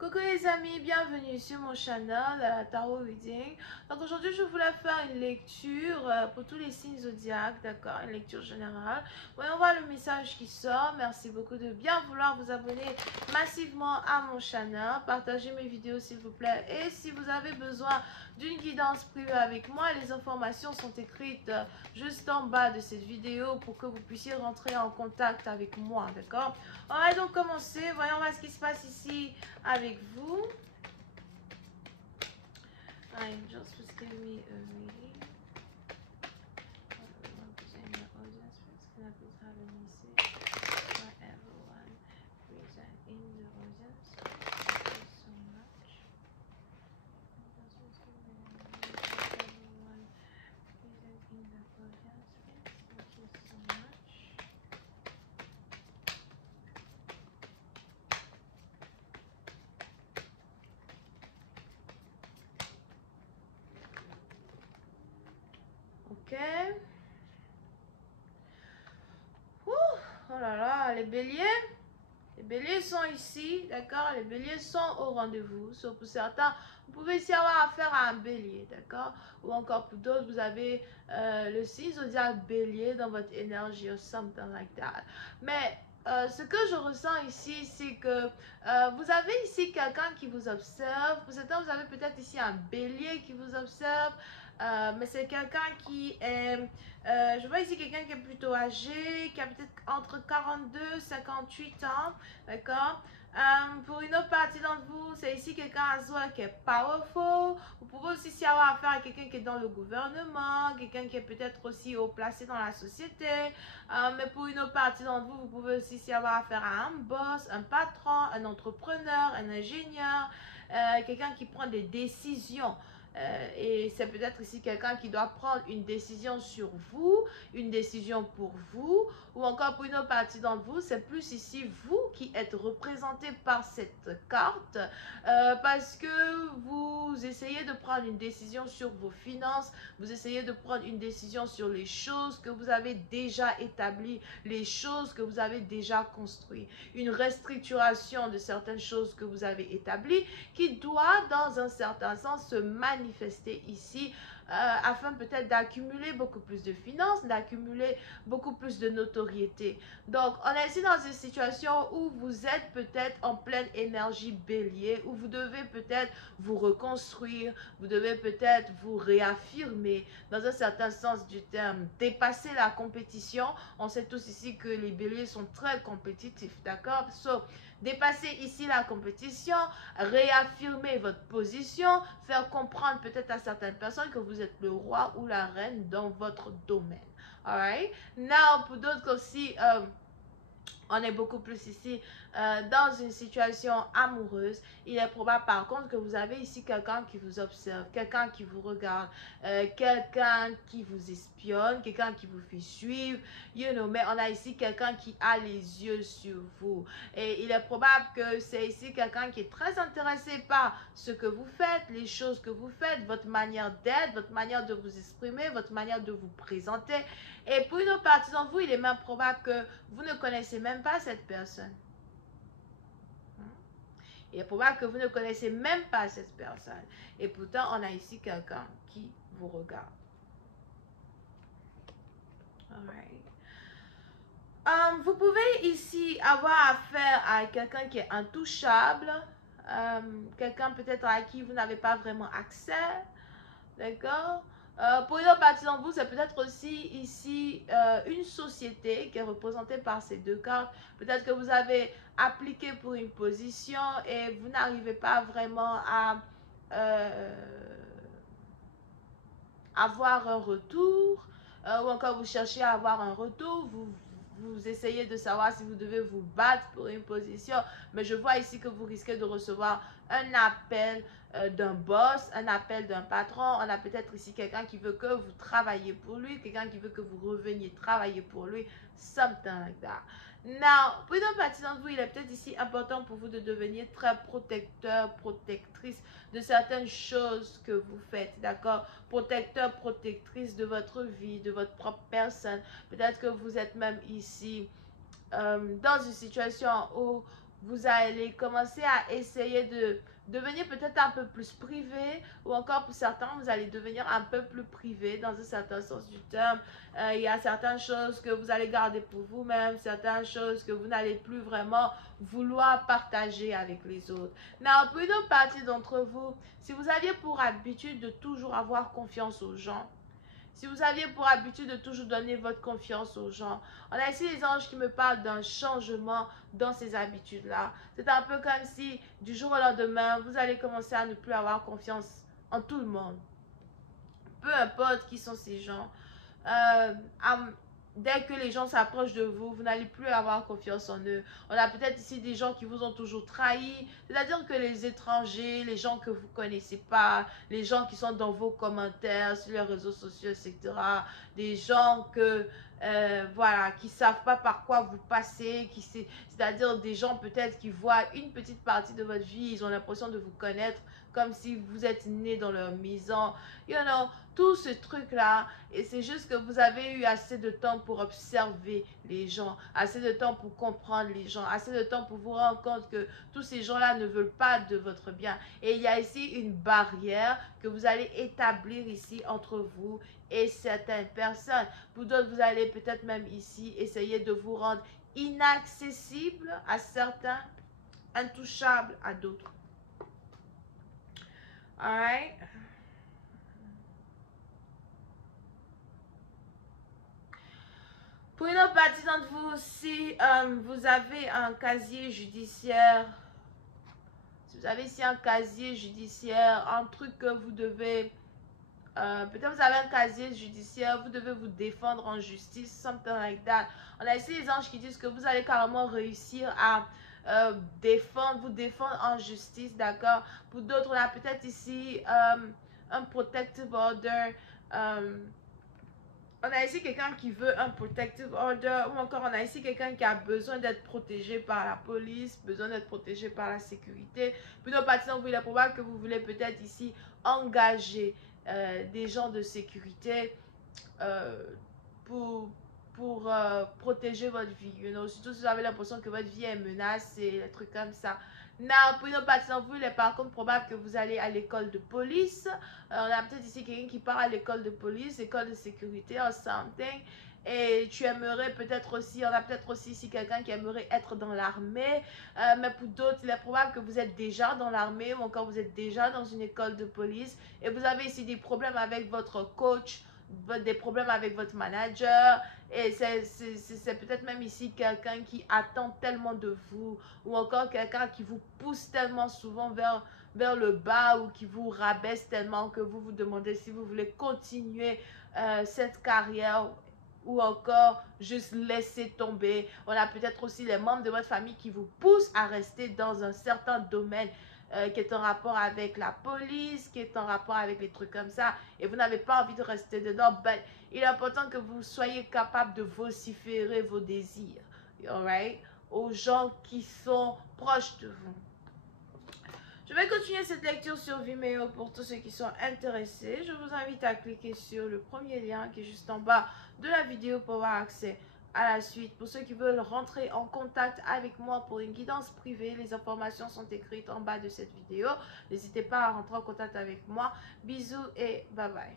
Coucou les amis, bienvenue sur mon channel Tarot Reading. Donc aujourd'hui je voulais faire une lecture pour tous les signes zodiaques, d'accord, une lecture générale. Voyons voir le message qui sort. Merci beaucoup de bien vouloir vous abonner massivement à mon channel, partagez mes vidéos s'il vous plaît. Et si vous avez besoin d'une guidance privée avec moi, les informations sont écrites juste en bas de cette vidéo pour que vous puissiez rentrer en contact avec moi, d'accord. On va donc commencer, voyons voir ce qui se passe ici avec vous. Angels, please give me a reading. Everyone present your audience, please can I please have a message for everyone present in the audience? Thank you so much. Angels, please give me a reading for everyone present in the audience, please. Thank you so much. Ok. Oh là là, les béliers sont ici, d'accord? Les béliers sont au rendez-vous. Sauf pour certains, vous pouvez ici avoir affaire à un bélier, d'accord? Ou encore pour d'autres, vous avez le signe zodiaque bélier dans votre énergie or something like that. Mais ce que je ressens ici, c'est que vous avez ici quelqu'un qui vous observe. Pour certains, vous avez peut-être ici un bélier qui vous observe. Mais c'est quelqu'un qui est, je vois ici quelqu'un qui est plutôt âgé, qui a peut-être entre 42 et 58 ans, d'accord. Pour une autre partie d'entre vous, c'est ici quelqu'un à soi qui est powerful. Vous pouvez aussi ici avoir affaire à quelqu'un qui est dans le gouvernement, quelqu'un qui est peut-être aussi haut placé dans la société. Mais pour une autre partie d'entre vous, vous pouvez aussi ici avoir affaire à un boss, un patron, un entrepreneur, un ingénieur, quelqu'un qui prend des décisions. Et c'est peut-être ici quelqu'un qui doit prendre une décision sur vous, une décision pour vous, ou encore pour une autre partie d'entre vous, c'est plus ici vous qui êtes représenté par cette carte, parce que vous essayez de prendre une décision sur vos finances, vous essayez de prendre une décision sur les choses que vous avez déjà établies, les choses que vous avez déjà construites, une restructuration de certaines choses que vous avez établies, qui doit dans un certain sens se manifester ici afin peut-être d'accumuler beaucoup plus de finances, d'accumuler beaucoup plus de notoriété. Donc, on est ici dans une situation où vous êtes peut-être en pleine énergie bélier, où vous devez peut-être vous reconstruire, vous devez peut-être vous réaffirmer dans un certain sens du terme, dépasser la compétition. On sait tous ici que les béliers sont très compétitifs, d'accord? So, dépasser ici la compétition, réaffirmer votre position, faire comprendre peut-être à certaines personnes que vous êtes le roi ou la reine dans votre domaine. Alright? Now, pour d'autres aussi, on est beaucoup plus ici dans une situation amoureuse. Il est probable par contre que vous avez ici quelqu'un qui vous observe, quelqu'un qui vous regarde, quelqu'un qui vous espionne, quelqu'un qui vous fait suivre, you know, mais on a ici quelqu'un qui a les yeux sur vous. Et il est probable que c'est ici quelqu'un qui est très intéressé par ce que vous faites, les choses que vous faites, votre manière d'être, votre manière de vous exprimer, votre manière de vous présenter. Et pour une autre partie d'entre vous, il est même probable que vous ne connaissez même pas cette personne. Il est probable que vous ne connaissez même pas cette personne. Et pourtant, on a ici quelqu'un qui vous regarde. Alright. Vous pouvez ici avoir affaire à quelqu'un qui est intouchable. Quelqu'un peut-être à qui vous n'avez pas vraiment accès. D'accord? Pour une autre partie d'entre vous, c'est peut-être aussi ici une société qui est représentée par ces deux cartes. Peut-être que vous avez appliqué pour une position et vous n'arrivez pas vraiment à avoir un retour, ou encore vous cherchez à avoir un retour, vous essayez de savoir si vous devez vous battre pour une position, mais je vois ici que vous risquez de recevoir un appel d'un boss, un appel d'un patron. On a peut-être ici quelqu'un qui veut que vous travaillez pour lui, quelqu'un qui veut que vous reveniez travailler pour lui, something like that. Now, pour une partie d'entre vous, il est peut-être ici important pour vous de devenir très protecteur, protectrice de certaines choses que vous faites, d'accord? Protecteur, protectrice de votre vie, de votre propre personne. Peut-être que vous êtes même ici dans une situation où vous allez commencer à essayer de devenir peut-être un peu plus privé, ou encore pour certains, vous allez devenir un peu plus privé dans un certain sens du terme. Il y a certaines choses que vous allez garder pour vous-même, certaines choses que vous n'allez plus vraiment vouloir partager avec les autres. Mais pour une autre partie d'entre vous, si vous aviez pour habitude de toujours avoir confiance aux gens, si vous aviez pour habitude de toujours donner votre confiance aux gens, on a ici les anges qui me parlent d'un changement dans ces habitudes-là. C'est un peu comme si du jour au lendemain, vous allez commencer à ne plus avoir confiance en tout le monde. Peu importe qui sont ces gens. Euh, Dès que les gens s'approchent de vous, vous n'allez plus avoir confiance en eux. On a peut-être ici des gens qui vous ont toujours trahi, c'est-à-dire que les étrangers, les gens que vous ne connaissez pas, les gens qui sont dans vos commentaires sur les réseaux sociaux, etc., des gens que, voilà, qui ne savent pas par quoi vous passez, c'est-à-dire des gens peut-être qui voient une petite partie de votre vie, ils ont l'impression de vous connaître comme si vous êtes né dans leur maison, you know, tout ce truc-là. Et c'est juste que vous avez eu assez de temps pour observer les gens, assez de temps pour comprendre les gens, assez de temps pour vous rendre compte que tous ces gens-là ne veulent pas de votre bien. Et il y a ici une barrière que vous allez établir ici entre vous et certaines personnes. Pour d'autres, vous allez peut-être même ici essayer de vous rendre inaccessible à certains, intouchable à d'autres. Alright? Pour une autre partie d'entre vous, si vous avez un casier judiciaire, si vous avez ici un casier judiciaire, un truc que vous devez, peut-être vous avez un casier judiciaire, vous devez vous défendre en justice, something like that. On a ici les anges qui disent que vous allez carrément réussir à vous défendre en justice, d'accord? Pour d'autres, on a peut-être ici un protective order. On a ici quelqu'un qui veut un protective order, ou encore on a ici quelqu'un qui a besoin d'être protégé par la police, besoin d'être protégé par la sécurité. Plutôt partisans, il est probable que vous voulez peut-être ici engager des gens de sécurité pour protéger votre vie. You know? Surtout si vous avez l'impression que votre vie est menacée, des trucs comme ça. Non, pour une partie d'entre vous, il est par contre probable que vous allez à l'école de police. On a peut-être ici quelqu'un qui part à l'école de police, école de sécurité or something. Et tu aimerais peut-être aussi, on a peut-être aussi ici quelqu'un qui aimerait être dans l'armée. Mais pour d'autres, il est probable que vous êtes déjà dans l'armée ou encore vous êtes déjà dans une école de police. Et vous avez ici des problèmes avec votre coach, des problèmes avec votre manager. Et c'est peut-être même ici quelqu'un qui attend tellement de vous, ou encore quelqu'un qui vous pousse tellement souvent vers le bas, ou qui vous rabaisse tellement que vous vous demandez si vous voulez continuer cette carrière ou encore juste laisser tomber. On a peut-être aussi les membres de votre famille qui vous poussent à rester dans un certain domaine qui est en rapport avec la police, qui est en rapport avec les trucs comme ça, et vous n'avez pas envie de rester dedans. Ben, il est important que vous soyez capable de vociférer vos désirs, alright, aux gens qui sont proches de vous. Je vais continuer cette lecture sur Vimeo pour tous ceux qui sont intéressés. Je vous invite à cliquer sur le premier lien qui est juste en bas de la vidéo pour avoir accès à la suite. Pour ceux qui veulent rentrer en contact avec moi pour une guidance privée, les informations sont écrites en bas de cette vidéo. N'hésitez pas à rentrer en contact avec moi. Bisous et bye bye.